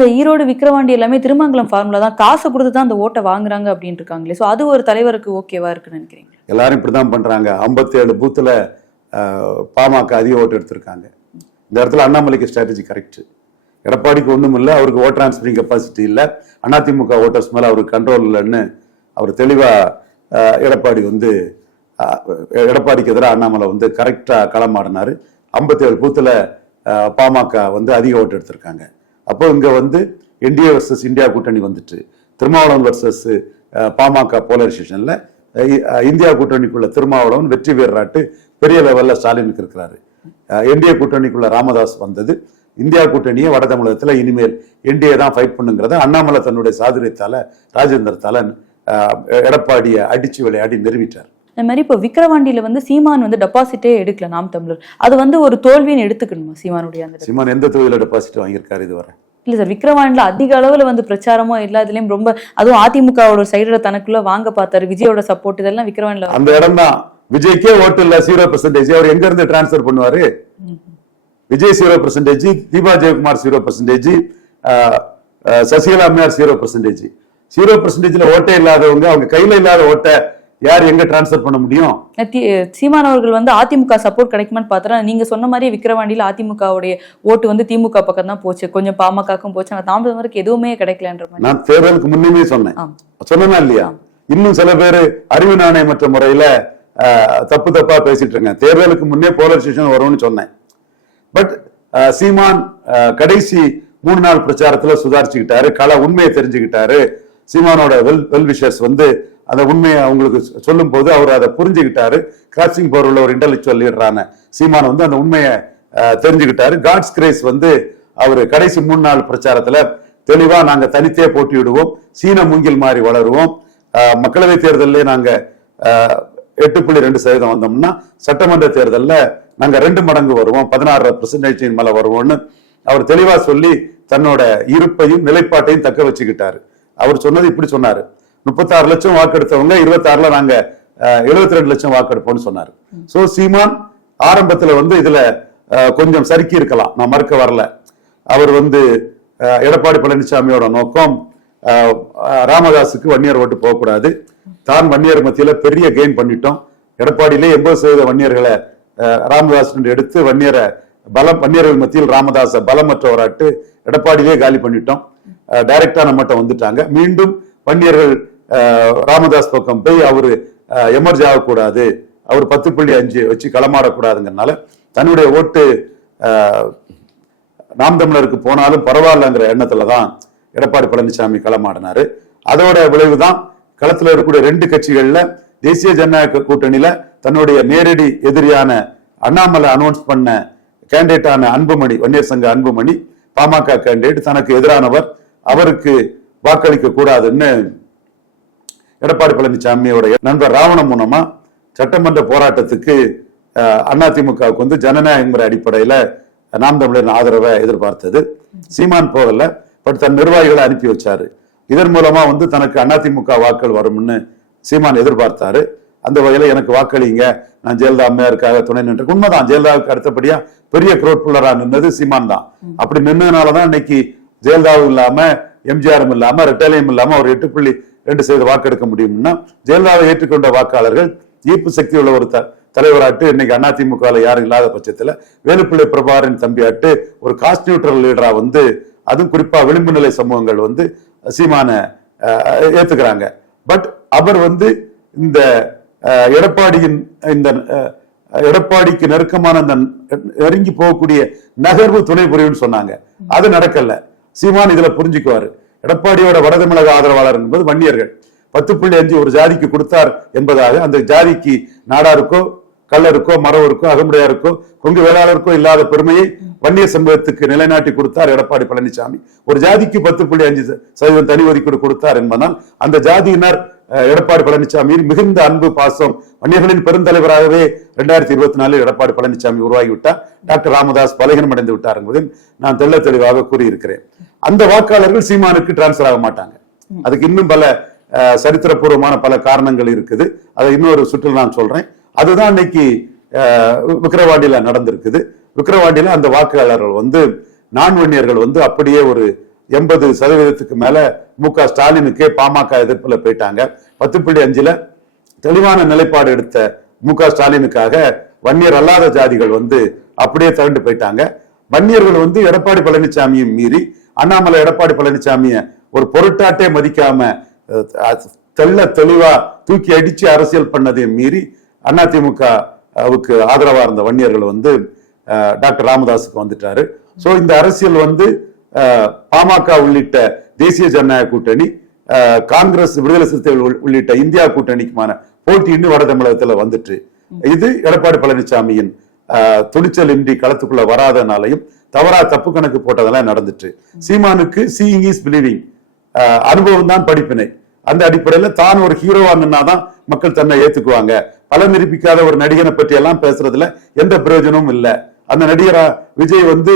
இந்த ஈரோடு விக்ரவாண்டி எல்லாமே திருமங்கலம் ஃபார்முலா தான். காசை கொடுத்து தான் அந்த ஓட்டை வாங்குறாங்க அப்படின்னு இருக்காங்களே. ஸோ அது ஒரு தலைவருக்கு ஓகேவா இருக்குன்னு நினைக்கிறீங்க? எல்லாரும் இப்படி தான் பண்றாங்க 57 பூத்துல பாமக அதிக ஓட்டு எடுத்திருக்காங்க. இந்த இடத்துல அண்ணாமலைக்கு ஸ்ட்ராட்டஜி கரெக்ட் எடப்பாடிக்கு ஒன்றும் இல்லை அவருக்கு ஓட் டிரான்ஸ்பரிங் கெப்பாசிட்டி இல்லை. அதிமுக ஓட்டர்ஸ் மேலே அவருக்கு கண்ட்ரோல் இல்லைன்னு அவர் தெளிவாக எடப்பாடி வந்து எடப்பாடிக்கு எதிராக அண்ணாமலை வந்து கரெக்டாக களமாடினார். ஐம்பத்தேழு பூத்தில் பாமக வந்து அதிக ஓட்டு எடுத்திருக்காங்க. அப்போ இங்க வந்து என்டிஏ வர்சஸ் இந்தியா கூட்டணி வந்துட்டு திருமாவளவன் வர்சஸ் பாமக போலரைசேஷன்ல இந்தியா கூட்டணிக்குள்ள திருமாவளவன் வெற்றி வீரராட்டு பெரிய லெவல்ல ஸ்டாலினுக்கு இருக்கிறாரு. என்டிஏ கூட்டணிக்குள்ள ராமதாஸ் வந்தது. இந்தியா கூட்டணியை வட தமிழகத்துல இனிமேல் என்டிஏ தான் ஃபைட் பண்ணுங்கிறத அண்ணாமலை தன்னுடைய சாதுரியத்தால ராஜேந்திரத்தால எடப்பாடியை அடிச்சு விளையாடி நிறுவிட்டார். இந்த மாதிரி இப்போ விக்கிரவாண்டியில வந்து சீமான் வந்து டெபாசிட்டே எடுக்கல நாம் தமிழர். அது வந்து ஒரு தோல்வின்னு எடுத்துக்கணுமா சீமானுடைய அந்த சீமான் எந்த தொகுதியில டெபாசிட் வாங்கியிருக்காரு இதுவரை? இல்ல சார் விக்கிரவாண்டில அதிக அளவுல வந்து பிரச்சாரமோ எல்லாத்துலயும் ரொம்ப அதுவும் அதிமுகவோட சைடுல தனக்குள்ள வாங்க பார்த்தாரு விஜயோட சப்போர்ட் இதெல்லாம் விக்கிரவாண்டில அந்த இடம் தான் விஜய்க்கே ஓட்டு இல்ல ஜீரோ பெர்சன்டேஜ் அவர் எங்க இருந்து டிரான்ஸ்பர் பண்ணுவாரு? Vijay zero percentage Deepa Jayakumar zero percentage Sasikala அம்மையார் ஜீரோ பெர்சன்டேஜ் ஜீரோ பெர்சன்டேஜ்ல ஓட்டே இல்லாதவங்க அவங்க கையில இல்லாத ஓட்டை யார் எங்க டிரான்ஸ்பர் பண்ண முடியும்? சீமான் அவர்கள் வந்து அதிமுக சப்போர்ட் கிடைக்குமான்னு பார்த்தா நீங்க சொன்ன மாதிரி விக்கிரவாண்டியில அதிமுகவுடைய ஓட்டு வந்து திமுக பக்கம் தான் போச்சு. கொஞ்சம் பாமகக்கும் போச்சு. ஆனா தாமதவருக்கு எதுவுமே கிடைக்கலன்ற மாதிரி. நான் தேர்தலுக்கு முன்னுமே சொன்னேன். சொன்னா இல்லையா? இன்னும் சில பேர் அறிவு நாணயமற்ற முறையில தப்பு தப்பா பேசிட்டு இருக்காங்க தேர்தலுக்கு முன்னே போலரைசேஷன் வரும்னு சொன்னேன். பட் சீமான் கடைசி மூணு நாள் பிரச்சாரத்துல சுதாரிச்சுக்கிட்டாரு. கள உண்மையை தெரிஞ்சுக்கிட்டாரு. சீமானோட வெல் வெல் விஷஸ் வந்து அந்த உண்மையை அவங்களுக்கு சொல்லும் போது அவர் அதை புரிஞ்சுக்கிட்டாரு. கிராசிங் பவர் உள்ள ஒரு இன்டலெக்சுவல் லீடரான சீமான் வந்து அந்த உண்மையை தெரிஞ்சுக்கிட்டாரு. காட்ஸ் கிரேஸ் வந்து அவர் கடைசி மூணு நாள் பிரச்சாரத்துல தெளிவா நாங்க தனித்தே போட்டியிடுவோம். சீன மூங்கில் மாதிரி வளருவோம். மக்களவை தேர்தலிலே நாங்க எட்டு புள்ளி ரெண்டு சதவீதம் வந்தோம்னா சட்டமன்ற தேர்தல்ல நாங்க ரெண்டு மடங்கு வருவோம். பதினாறு பெர்சன்டேஜ் மேல வருவோம்னு அவர் தெளிவா சொல்லி தன்னோட இருப்பையும் நிலைப்பாட்டையும் தக்க வச்சுக்கிட்டாரு. அவர் சொன்னது இப்படி சொன்னாரு. முப்பத்தாறு லட்சம் வாக்கெடுத்தவங்க இருபத்தாறுல நாங்க எழுபத்தி ரெண்டு லட்சம் வாக்கெடுப்போம்னு சொன்னாரு. சோ சீமான் ஆரம்பத்துல வந்து இதுல கொஞ்சம் சறுக்கி இருக்கலாம். நான் மறுக்க வரல. அவர் வந்து எடப்பாடி பழனிசாமியோட நோக்கம் ராமதாஸுக்கு வன்னியர் ஓட்டு போகக்கூடாது. தான் வன்னியர் மத்தியில பெரிய கெயின் பண்ணிட்டோம். எடப்பாடியிலே எண்பது சதவீத வன்னியர்களை ராமதாஸ் எடுத்து வன்னியரை பலம் வன்னியர்கள் மத்தியில் ராமதாச பலமற்றவராட்டு எடப்பாடியிலே காலி பண்ணிட்டோம். டைரக்டா நம்மகிட்ட வந்துட்டாங்க. மீண்டும் வன்னியர்கள் ராமதாஸ் பக்கம் போய் அவர் எமர்ஜ் ஆகக்கூடாது. அவர் பத்து புள்ளி அஞ்சு வச்சு களமாடக்கூடாதுங்கிறனால தன்னுடைய ஓட்டு நாம் தமிழருக்கு போனாலும் பரவாயில்லங்கிற எண்ணத்துல தான் எடப்பாடி பழனிசாமி களமாடினாரு. அதோட விளைவுதான் களத்தில் இருக்கக்கூடிய ரெண்டு கட்சிகள்ல தேசிய ஜனநாயக கூட்டணியில தன்னுடைய நேரடி எதிரியான அண்ணாமலை அனௌன்ஸ் பண்ண கேண்டிடேட்டான அன்புமணி வன்னியர் சங்க அன்புமணி பாமக கேண்டிடேட் தனக்கு எதிரானவர் அவருக்கு வாக்களிக்க கூடாதுன்னு எடப்பாடி பழனிசாமியோட நண்பர் ராவணம் மூலமா சட்டமன்ற போராட்டத்துக்கு அதிமுகவுக்கு வந்து ஜனநாயக முறை அடிப்படையில நாம் தமிழரின் ஆதரவை எதிர்பார்த்தது. சீமான் போகல பட் தன் நிர்வாகிகளை அனுப்பி வச்சாரு. இதன் மூலமா வந்து தனக்கு அதிமுக வாக்கள் வரும்னு சீமான் எதிர்பார்த்தாரு. அந்த வகையில எனக்கு வாக்களிங்க நான் ஜெயலலிதா அம்மையாருக்காக துணை நின்று உண்மைதான் ஜெயலலிதாவுக்கு அடுத்தபடியா பெரிய குரோட்புள்ளரா நின்னது சீமான் தான் அப்படி நின்னதுனாலதான் இன்னைக்கு ஜெயலலிதாவும் இல்லாம எம்ஜிஆரும் இல்லாம ரெட்டலையும் இல்லாம ஒரு எட்டு புள்ளி ரெண்டு சதவீத வாக்கெடுக்க முடியும்னா ஜெயலலிதாவை ஏற்றுக்கொண்ட வாக்காளர்கள் ஈர்ப்பு சக்தி உள்ள ஒரு த- தலைவராட்டு இன்னைக்கு அதிமுக யாரும் இல்லாத பட்சத்துல வேலுப்பிள்ளை பிரபாகரன் தம்பியாட்டு ஒரு காஸ்ட் நியூட்ரல் லீடரா வந்து அதுவும் குறிப்பா விளிம்பு நிலை சமூகங்கள் வந்து சீமான ஏத்துக்கிறாங்க. பட் அவர் வந்து இந்த எடப்பாடியின் இந்த எடப்பாடிக்கு நெருக்கமான அந்த நெருங்கி போகக்கூடிய நகர்வு துணை புரியும்னு சொன்னாங்க. அது நடக்கல. சீமான் இதுல புரிஞ்சுக்குவாரு. எடப்பாடியோட வடதமிழக ஆதரவாளர் என்பது வன்னியர்கள். பத்து புள்ளி அஞ்சு ஒரு ஜாதிக்கு கொடுத்தார் என்பதாக அந்த ஜாதிக்கு நாடாருக்கோ கல்லருக்கோ மரவருக்கோ அகமுடையாருக்கோ கொங்கு வேளாளருக்கோ இல்லாத பெருமையை வன்னிய சமூகத்துக்கு நிலைநாட்டி கொடுத்தார் எடப்பாடி பழனிசாமி ஒரு ஜாதிக்கு பத்து புள்ளி அஞ்சு சதவீதம் தனி ஒதுக்கீடு கொடுத்தார் என்பதால் அந்த ஜாதியினர் எடப்பாடி பழனிசாமியின் மிகுந்த அன்பு பாசம் வன்னியர்களின் பெருந்தலைவராகவே ரெண்டாயிரத்தி இருபத்தி நாலில் எடப்பாடி பழனிசாமி உருவாகிவிட்டார். டாக்டர் ராமதாஸ் பலகீனம் அடைந்து விட்டார் என்பதை நான் தெள்ள தெளிவாக கூறியிருக்கிறேன். அந்த வாக்காளர்கள் சீமானுக்கு டிரான்ஸ்பர் ஆக மாட்டாங்க. அதுக்கு இன்னும் பல சரித்திரபூர்வமான பல காரணங்கள் இருக்குது. அதை இன்னொரு சுற்றில் நான் சொல்றேன். அதுதான் இன்னைக்கு விக்கிரவாண்டியில நடந்திருக்குது. விக்கிரவாண்டியில அந்த வாக்காளர்கள் வந்து நான் வன்னியர்கள் வந்து அப்படியே ஒரு எண்பது சதவீதத்துக்கு மேல மு க ஸ்டாலினுக்கே பாமக எதிர்ப்புல போயிட்டாங்க. பத்து புள்ளி அஞ்சுல தெளிவான நிலைப்பாடு எடுத்த மு க ஸ்டாலினுக்காக வன்னியர் அல்லாத ஜாதிகள் வந்து அப்படியே திரண்டு போயிட்டாங்க. வன்னியர்கள் வந்து எடப்பாடி பழனிசாமியை மீறி அண்ணாமலை எடப்பாடி பழனிசாமிய ஒரு பொருட்டாட்டே மதிக்காம தெள்ள தெளிவா தூக்கி அடிச்சு அரசியல் பண்ணதையும் மீறி அதிமுகவுக்கு ஆதரவா இருந்த வன்னியர்கள் வந்து டாக்டர் ராமதாஸுக்கு வந்துட்டாரு. சோ இந்த அரசியல் வந்து பாமக உள்ளிட்ட தேசிய ஜனநாயக கூட்டணி காங்கிரஸ் விடுதலை சிறுத்தைகள் உள்ளிட்ட இந்தியா கூட்டணிக்குமான போட்டின்னு வட தமிழகத்துல வந்துட்டு. இது எடப்பாடி பழனிசாமியின் துணிச்சல் இன்றி களத்துக்குள்ள வராதனாலையும் தவறா தப்பு கணக்கு போட்டதெல்லாம் நடந்துட்டு. சீமானுக்கு சீயிங் இஸ் பிலீவிங். அனுபவம் தான் படிப்பினை. அந்த அடிப்படையில தான் ஒரு ஹீரோவா தான் மக்கள் தன்னை ஏத்துக்குவாங்க. பல நிரூபிக்காத ஒரு நடிகனை பற்றி எல்லாம் பேசுறதுல எந்த பிரயோஜனமும் இல்ல. அந்த நடிகரா விஜய் வந்து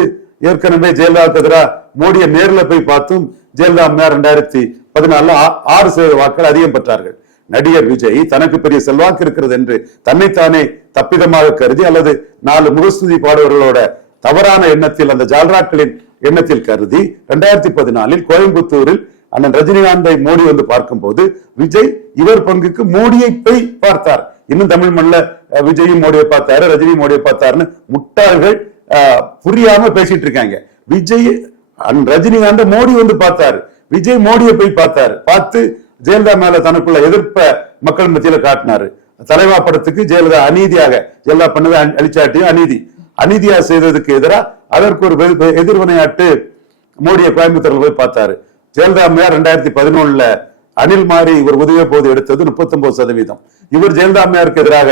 ஏற்கனவே ஜெயலலிதாவுக்கு எதிராக மோடியை நேர்ல போய் பார்த்தும் ஜெயலலிதா அம்மையார் ரெண்டாயிரத்தி பதினாலுல ஆறு சதவீத வாக்கள் அதிகம் பெற்றார்கள். நடிகர் விஜய் தனக்கு பெரிய செல்வாக்கு இருக்கிறது என்று தன்னைத்தானே தப்பிதமாக கருதி அல்லது நாலு முகஸ்துதி பாடுவர்களோட தவறான எண்ணத்தில் அந்த ஜால்ராக்களின் எண்ணத்தில் கருதி ரெண்டாயிரத்தி பதினாலில் கோயம்புத்தூரில் அண்ணன் ரஜினிகாந்தை மோடி வந்து பார்க்கும்போது விஜய் இவர் பங்குக்கு மோடியை போய் பார்த்தார். இன்னும் தமிழ் மண்ணில் விஜயும் மோடியை பார்த்தாரு ரஜினி மோடியை பார்த்தாருன்னு முட்டாள்கள் புரியாம பேசிட்டு இருக்காங்க. விஜய் ரஜினிகாந்த மோடி வந்து பார்த்தாரு. விஜய் மோடியை போய் பார்த்தாரு. பார்த்து ஜெயலலிதா மேல தனக்குள்ள எதிர்ப்ப மக்கள் மத்தியில காட்டினாரு. தலைவா படத்துக்கு ஜெயலலிதா அநீதியாக ஜெயலலிதா பண்ணது அழிச்சாட்டியும் அநீதி. அநீதியா செய்ததுக்கு எதிராக அதற்கு ஒரு எதிர்வினையாட்டு மோடியை கோயம்புத்தூர்ல போய் பார்த்தாரு. ஜெயலலிதா அம்மையார் ரெண்டாயிரத்தி பதினொன்னுல அனில் மாறி இவர் உதவிய போது எடுத்தது 39% சதவீதம். இவர் ஜெயலலிதா அம்மையாருக்கு எதிராக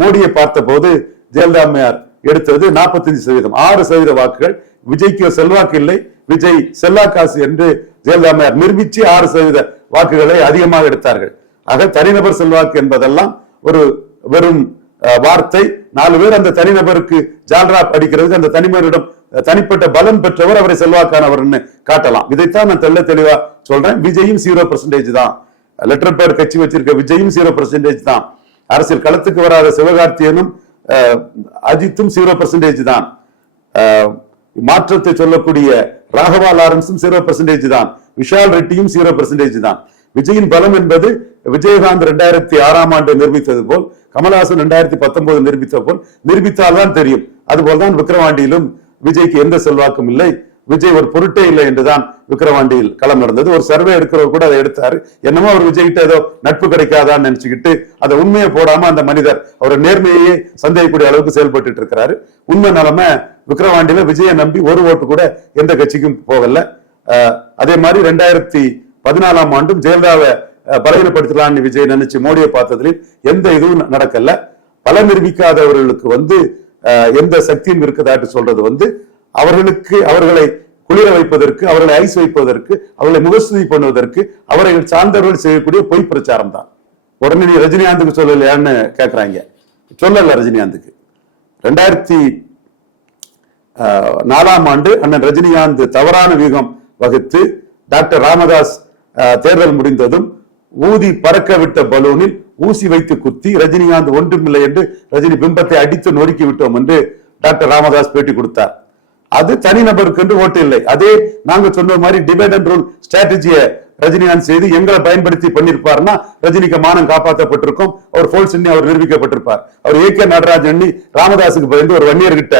மோடியை பார்த்த போது ஜெயலலிதா அம்மையார் எடுத்தது 45% சதவீதம். ஆறு சதவீத வாக்குகள். விஜய்க்கு செல்வாக்கு இல்லை. விஜய் செல்லா காசு என்று ஜெயலலிதா அம்மையார் ஆறு சதவீத வாக்குகளை அதிகமாக எடுத்தார்கள். ஆக தனிநபர் செல்வாக்கு என்பதெல்லாம் ஒரு வெறும் வார்த்தை. நாலு பேர் அந்த தனிநபருக்கு ஜால்ரா படிக்கிறது அந்த தனிமரிடம் தனிப்பட்ட பலம் பெற்றவர் அவரை செல்வாக்கானவர்னு காட்டலாம். இதைத்தான் நான் தெள்ள தெளிவா சொல்றேன். விஜயும் ஜீரோ பர்சன்டேஜ் தான். லெட்டர் பேர் கட்சி வச்சிருக்க விஜயும் ஜீரோ பர்சன்டேஜ் தான். அரசியல் களத்துக்கு வராத சிவகார்த்தியனும் அஹ், அஜித்தும் ஜீரோ பர்சன்டேஜ் தான். மாற்றத்தை சொல்லக்கூடிய ராகவா லாரன்ஸும் ஜீரோ பெர்சன்டேஜ் தான். விஷால் ரெட்டியும் ஜீரோ பெர்சன்டேஜ் தான். விஜயின் பலம் என்பது விஜயகாந்த் ரெண்டாயிரத்தி ஆறாம் ஆண்டு நிரூபித்தது போல் கமல்ஹாசன் ரெண்டாயிரத்தி பத்தொன்பது நிரூபித்த போல் நிரூபித்தால்தான் தெரியும். அதுபோல்தான் விக்ரவாண்டியிலும் விஜய்க்கு எந்த செல்வாக்கும் இல்லை. விஜய் ஒரு பொருட்டே இல்லை என்றுதான் விக்கிரவாண்டியில் களம் நடந்தது. ஒரு சர்வே எடுக்கிறவர் கூட அதை எடுத்தாரு. என்னமோ அவர் விஜய்கிட்ட ஏதோ நட்பு கிடைக்காதான்னு நினைச்சுக்கிட்டு அதை உண்மையை போடாம அந்த மனிதர் அவர் நேர்மையே சந்தேகக்கூடிய அளவுக்கு செயல்பட்டு இருக்கிறாரு. உண்மை நிலைமை விக்ரவாண்டியில விஜயை நம்பி ஒரு ஓட்டு கூட எந்த கட்சிக்கும் போகல. அஹ், அதே மாதிரி ரெண்டாயிரத்தி பதினாலாம் ஆண்டும் ஜெயலலிதாவை அஹ், பலவீனப்படுத்தலாம்னு விஜய் நினைச்சு மோடியை பார்த்ததுல எந்த இதுவும் நடக்கல. பல நிரூபிக்காதவர்களுக்கு வந்து அஹ், எந்த சக்தியும் இருக்கதாட்டு சொல்றது வந்து அவர்களுக்கு அவர்களை குளிர வைப்பதற்கு அவர்களை ஐஸ் வைப்பதற்கு அவர்களை முகஸ்துதி பண்ணுவதற்கு அவர்கள் சார்ந்தவர்கள் செய்யக்கூடிய பொய் பிரச்சாரம் தான். உடனே நீ ரஜினிகாந்துக்கு சொல்லலையான்னு கேக்குறாங்க. சொல்லல ரஜினிகாந்துக்கு. ரெண்டாயிரத்தி நாலாம் ஆண்டு அண்ணன் ரஜினிகாந்த் தவறான வியூகம் வகுத்து டாக்டர் ராமதாஸ் ஆஹ், தேர்தல் முடிந்ததும் ஊதி பறக்க விட்ட பலூனில் ஊசி வைத்து குத்தி ரஜினிகாந்த் ஒன்றுமில்லை என்று ரஜினி பிம்பத்தை அடித்து நொறுக்கி விட்டோம் என்று டாக்டர் ராமதாஸ் பேட்டி கொடுத்தார். அது தனிநபருக்கு என்று ஓட்டு இல்லை. அதே நாங்க சொன்ன மாதிரி டிவைட் அண்ட் ரூல் ஸ்ட்ராட்டஜியை ரஜினிகாந்த் செய்து எங்களை பயன்படுத்தி பண்ணிருப்பாருன்னா ரஜினிக்கு மானம் காப்பாற்றப்பட்டிருக்கும். அவர் போல்ஸ் எண்ணி அவர் நிரூபிக்கப்பட்டிருப்பார். அவர் ஏ கே நடராஜன் எண்ணி ராமதாஸுக்கு பயந்து ஒரு வன்னியர் கிட்ட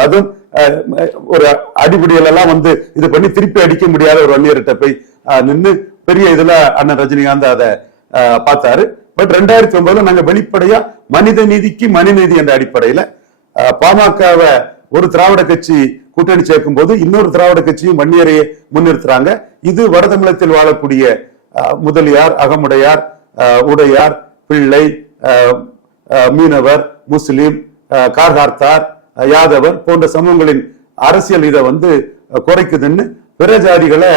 அதுவும் ஒரு அடிப்படையில எல்லாம் வந்து இது பண்ணி திருப்பி அடிக்க முடியாத ஒரு வன்னியர்கிட்ட போய் அஹ், நின்னு பெரிய இதுல அண்ணன் ரஜினிகாந்த் அதை பார்த்தாரு. பட் ரெண்டாயிரத்தி ஒன்பதுல நாங்க வெளிப்படையா மனித நீதிக்கு மனிதநீதி என்ற அடிப்படையில அஹ், பாமகவை ஒரு திராவிட கட்சி கூட்டணி சேர்க்கும் போது இன்னொரு திராவிட கட்சியும் வன்னியரையே முன்னிறுத்துறாங்க. இது வடதமிழத்தில் வாழக்கூடிய முதலியார் அகமுடையார் உடையார் பிள்ளை அஹ், மீனவர் முஸ்லீம் அஹ், கார்கார்த்தார் யாதவர் போன்ற சமூகங்களின் அரசியல் இதை வந்து குறைக்குதுன்னு பிற ஜாதிகளை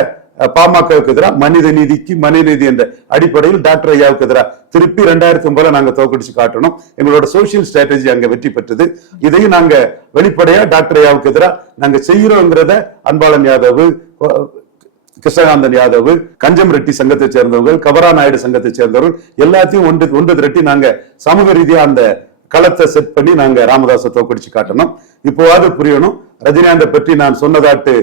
பாமகவுக்கு எதிராக மனித நீதிக்கு மனித நீதி என்ற அடிப்படையில் டாக்டர் ஐயாவுக்கு எதிராக திருப்பி ரெண்டாயிரத்தி ஒன்பதுல நாங்க தோக்கடிச்சு காட்டணும். எங்களோட சோசியல் ஸ்ட்ராட்டஜி அங்க வெற்றி பெற்றது. இதையும் நாங்க வெளிப்படையா டாக்டர் ஐயாவுக்கு எதிராக நாங்க செய்யறோங்கிறத அன்பாளன் யாதவ் கிருஷ்ணகாந்தன் யாதவ் கஞ்சம் ரெட்டி சங்கத்தை சேர்ந்தவர்கள் கபரா நாயுடு சங்கத்தை சேர்ந்தவர்கள் எல்லாத்தையும் ஒன்று ஒன்று திரட்டி நாங்க சமூக ரீதியா அந்த களத்தை செட் பண்ணி நாங்க ராமதாஸை தோக்கடிச்சு காட்டணும். இப்போவாது புரியணும். ரஜினிகாந்தை பற்றி நான் சொன்னதாட்டு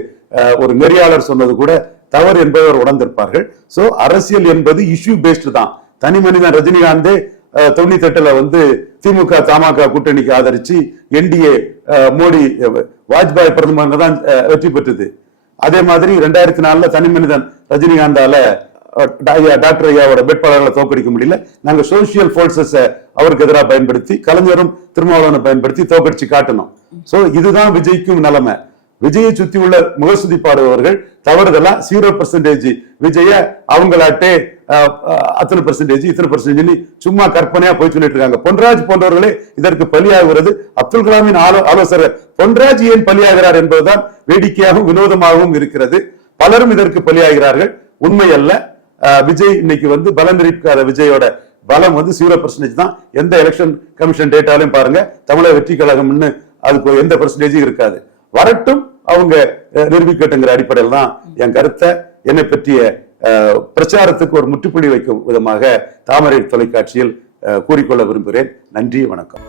ஒரு நெறியாளர் சொன்னது கூட தவறு என்பதை அவர் உணர்ந்திருப்பார்கள். ஸோ அரசியல் என்பது இஷ்யூ பேஸ்டு தான். தனி மனிதன் ரஜினிகாந்தே தொண்ணூத்தி எட்டுல வந்து திமுக தமாக கூட்டணிக்கு ஆதரிச்சு என்டிஏ மோடி வாஜ்பாய் பிரதமர் தான் வெற்றி பெற்றது. அதே மாதிரி ரெண்டாயிரத்தி நாலுல தனி மனிதன் ரஜினிகாந்தால ஐயா, டாக்டர் ஐயாவோட வேட்பாளர்களை தோக்கடிக்க முடியல. நாங்க சோசியல் போர்சஸ் அவருக்கு எதிராக பயன்படுத்தி கலைஞரும் திருமாவளவனை பயன்படுத்தி தோக்கடிச்சு காட்டணும். சோ இதுதான் விஜய்க்கும் நிலைமை. விஜயை சுத்தி உள்ள முகசுதி பாடுபவர்கள் தவறுதலா ஜீரோ பர்சன்டேஜ் விஜய அவங்களாட்டே அத்தனை பர்சன்டேஜ் இத்தனை பர்சன்டேஜ் சும்மா கற்பனையா போய் சொல்லிட்டு இருக்காங்க. பொன்ராஜ் போன்றவர்களே இதற்கு பலியாகிறது. அப்துல் கலாமின் ஆலோ- ஆலோசகர் பொன்ராஜ் ஏன் பலியாகிறார் என்பதுதான் வேடிக்கையாகவும் வினோதமாகவும் இருக்கிறது. பலரும் இதற்கு பலியாகிறார்கள். உண்மை அல்ல. விஜய் இன்னைக்கு வந்து பலம் இருக்காத விஜயோட பலம் வந்து ஜீரோ பர்சன்டேஜ் தான். எந்த எலெக்ஷன் கமிஷன் டேட்டாலையும் பாருங்க தமிழக வெற்றி கழகம்னு அதுக்கு எந்த பர்சன்டேஜும் இருக்காது. வரட்டும். அவங்க நிரூபிக்கட்டுங்கிற அடிப்படையில் தான் என் கருத்தை என்னை பற்றிய பிரச்சாரத்துக்கு ஒரு முற்றுப்புள்ளி வைக்கும் விதமாக தாமரை தொலைக்காட்சியில் கூறிக்கொள்ள விரும்புகிறேன். நன்றி வணக்கம்.